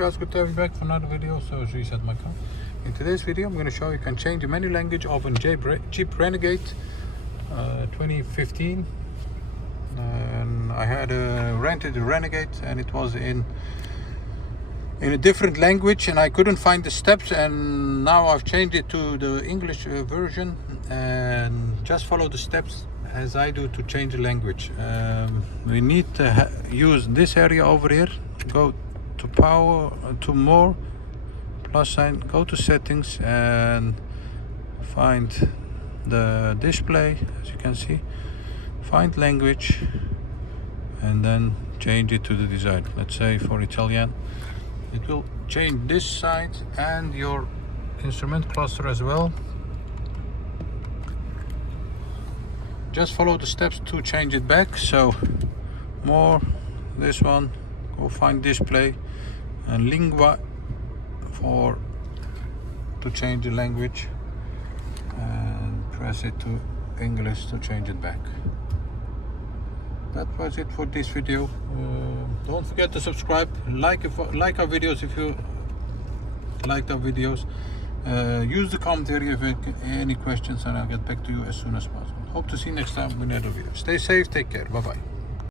Guys, good to have you back for another video. So as reset my car. In today's video I'm going to show you can change the menu language of a Jeep Renegade 2015. And I had rented a Renegade and it was in a different language and I couldn't find the steps, and now I've changed it to the English version, and just follow the steps as I do to change the language. We need to use this area over here. Go to power, to more, plus sign, go to settings and find the display, as you can see, find language and then change it to the desired. Let's say for Italian. It will change this side and your instrument cluster as well. Just follow the steps to change it back. So more, this one, go find display and lingua to change the language, and press it to English to change it back. That was it for this video. Don't forget to subscribe, like our videos if you liked our videos. Use the comment area if you have any questions and I'll get back to you as soon as possible. Hope to see you next time with another video. Stay safe, take care, bye bye.